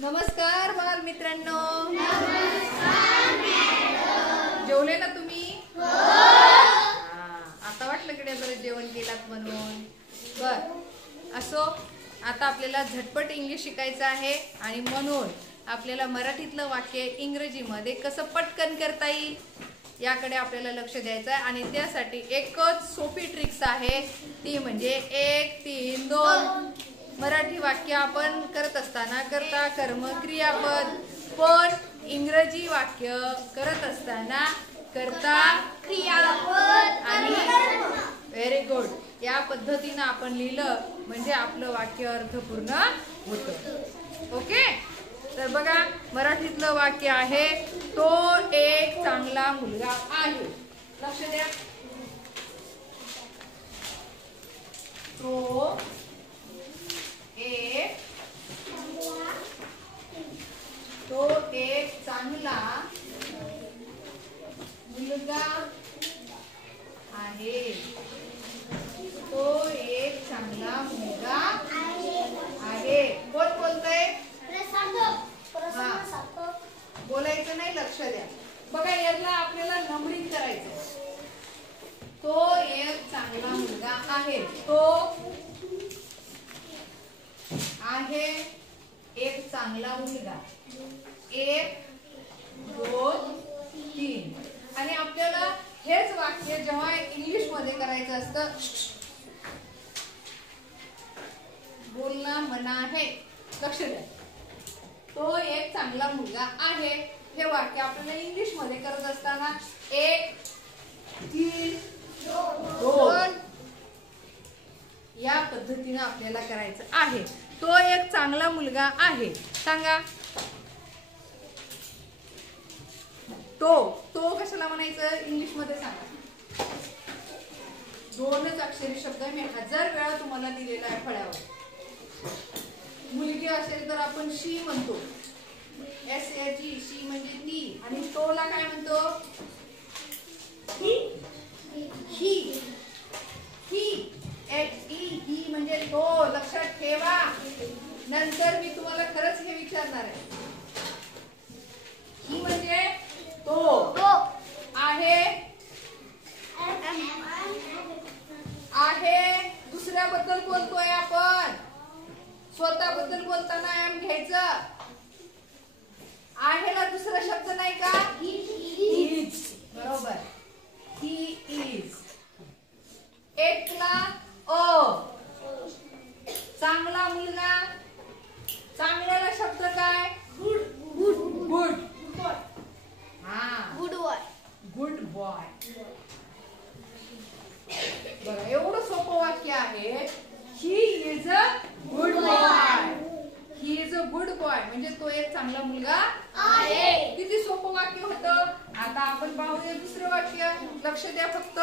नमस्कार बालमित्रांनो. जेवले ना तुम्ही? आता वाटलं की बरं जेवण केलात म्हणून. बर असो, आता आपल्याला झटपट इंग्लिश शिकायचं आहे आणि म्हणून आपल्याला मराठीतलं वाक्य इंग्रजीमध्ये कसं पटकन करता येईल याकडे आपल्याला लक्ष द्यायचं आहे. आणि त्यासाठी एकच सोपी ट्रिक्स आहे, ती म्हणजे 1 3 2. मराठी वाक्य आपण करत असताना कर्ता कर्म क्रियापद, पण इंग्रजी वाक्य करत असताना कर्ता क्रियापद आणि व्हेरी गुड या पद्धतीनं आपण लिहिलं म्हणजे आपलं वाक्य अर्थपूर्ण होतं. ओके, तर बघा मराठीतलं वाक्य आहे, तो एक चांगला मुलगा आहे. लक्ष द्या. तो एक चांगला मुलगा आहे. तो एक चांगला मुलगा आहे. कोण बोलतंय? बोलायचं नाही, लक्ष द्या. बघा याला आपल्याला नंबरिंग करायचं. तो एक चांगला मुलगा आहे. तो आहे एक चांगला मुलगा. 1 2 3. आणि आपल्याला हेच वाक्य जेव्हा इंग्लिश मध्ये करायचं असतं, बोलणं मना आहे. लक्ष द्या. तो एक चांगला मुलगा आहे हे वाक्य आपल्याला इंग्लिश मध्ये करत असताना 1 3 2 या पद्धतीने आपल्याला करायचं आहे. तो एक चांगला मुलगा आहे. सांगा. तो कशाला म्हणायचं इंग्लिश मध्ये सांगा. 2च अक्षरी शब्द मी 1000 वेळा तुम्हाला दिलेला आहे फळ्यावर. मुलगी असेल तर आपण शी म्हणतो, SH शी म्हणजे ती. आणि तोला काय म्हणतो? ही. ही म्हणजे तो. लक्षात ठेवा. नंतर मी तुम्हाला खरंच हे विचारणार आहे. ही म्हणजे तो आहे. दुसऱ्याबद्दल बोलतोय आपण. स्वतःबद्दल बोलताना एम घ्यायचं. आहेला दुसरा शब्द नाही का? इज. बरोबर. He is. एकला चांगला मुलगा. चांगल्याला शब्द काय? गुड. Good boy. बघा एवढं सोपं वाक्य आहे. He is a good boy. He is a good boy म्हणजे तो एक चांगला मुलगा आहे. किती सोपं वाक्य होतं. आता आपण पाहूया दुसरं वाक्य. लक्ष द्या फक्त.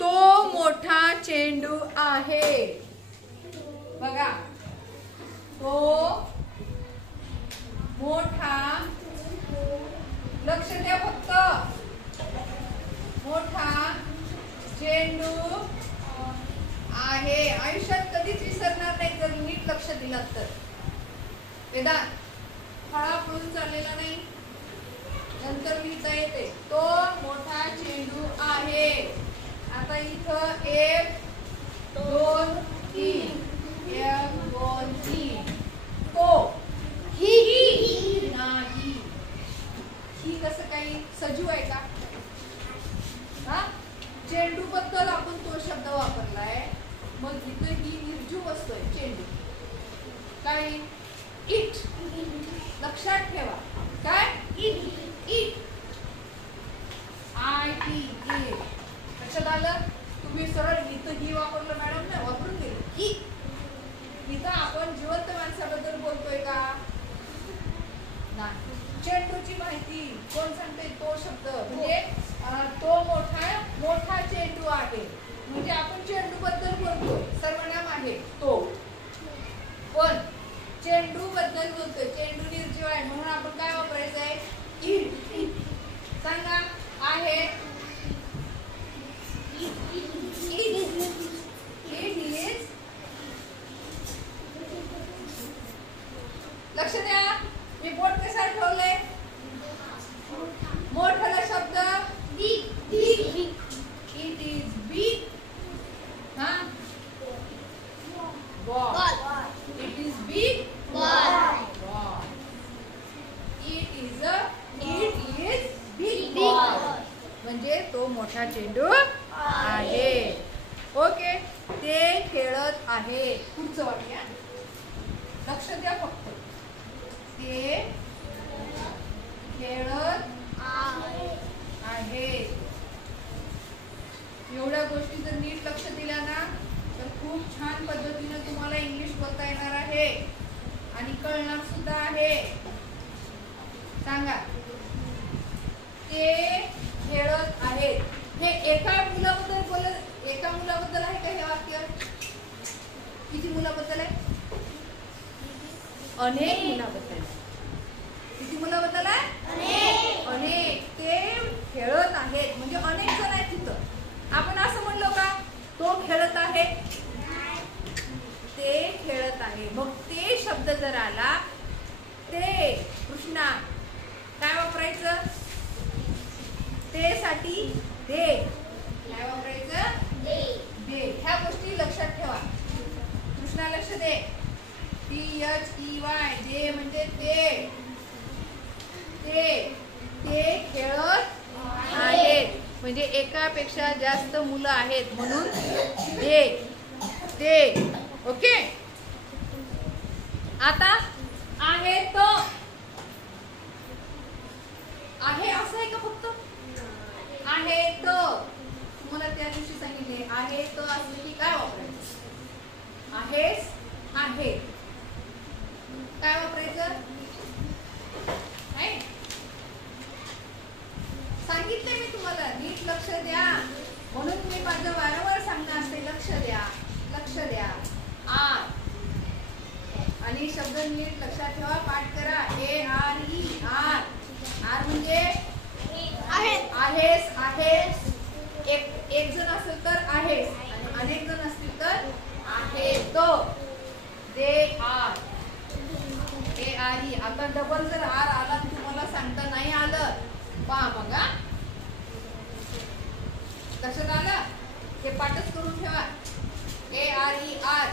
तो मोठा चेंडू आहे. बघा तो मोठा. लक्ष द्या फक्त. मोठा चेंडू आहे. आयुष्यात कधीच विसरणार नाही जर नीट लक्ष दिलं तर. वेदांत फळा पळून चाललेला नाही, नंतर लिहिता येते. तो मोठा चेंडू आहे. आता इथं 1 2 3. 1 2 3. तो ही नाही. ही कसं काही सजीव आहे का? चेंडू बद्दल आपण तो शब्द वापरलाय. मग इथं ही निर्जीव असतोय चेंडू. काय? इट. लक्षात ठेवा. काय? इट. IT. लक्षात आलं? तुम्ही सरळ इथं ही वापरलं मॅडम ना, वापरून गेले ही. इथं आपण जिवंत माणसाबद्दल बोलतोय का? नाही. चेंडूची माहिती कोण सांगते? तो शब्द म्हणजे तो मोठा चेंडू आहे म्हणजे आपण चेंडू बद्दल बोलतोय. सर्वनाम आहे तो, पण चेंडू बद्दल बोलतोय. चेंडू निर्जीव आहे म्हणून आपण काय वापरायचं आहे? इट. सांगा. आहे. It is लक्ष द्या, मी बोट कसा ठेवलंय? मोठाला शब्द बिग. It is big. हा, ball. It is big ball. It is big ball म्हणजे तो मोठा चेंडू आहे. ओके, ते खेळत आहे. पुढचं वाक्य लक्ष द्या फक्त. ते खेळत आहे. एवढ्या गोष्टी जर नीट लक्ष दिल्या ना तर खूप छान पद्धतीने तुम्हाला इंग्लिश बोलता येणार आहे आणि कळणार सुद्धा आहे. सांगा, ते खेळत आहेत. हे एका मुलाबद्दल बोलत, एका मुलाबद्दल आहे का हे वाक्य? किती मुलाबद्दल आहे? अनेक मुलाबद्दल. किती मुलाबद्दल आहे? अनेक. ते खेळत आहेत म्हणजे अनेक जण आहेत तिथं. आपण असं म्हणलो का तो खेळत आहे? ते खेळत आहे. मग ते शब्द जर आला, ते कृष्णा काय वापरायचं? ते साठी दे. काय वापरायचं? दे. ह्या गोष्टी लक्षात ठेवा. कृष्णा लक्ष दे. THEY दे म्हणजे ते. ते खेळत आहेत म्हणजे एकापेक्षा जास्त मुलं आहेत म्हणून ते. ओके. आता आहे तो. आहे असं आहे का फक्त? आहे तो. तुम्हाला त्या दिवशी सांगितले आहे तो असले की काय वापरायचं? आहेस, आहे. काय वापरायचं? सांगितलंय मी तुम्हाला, नीट लक्ष द्या. म्हणून मी माझं वारंवार सांगणं असते, लक्ष द्या, लक्ष द्या. आर आणि शब्द नीट लक्षात ठेवा, पाठ करा. ARE. आर. आर म्हणजे आहेस, आहेस. एक जण असेल तर आहेस आणि अनेक जण असतील तर आहे तो. They are. ARE. आता डबल जर आर आला तुम्हाला सांगता नाही आलं पहा बघा. लक्षात आलं? हे पाठच करून ठेवा. ARE. आर.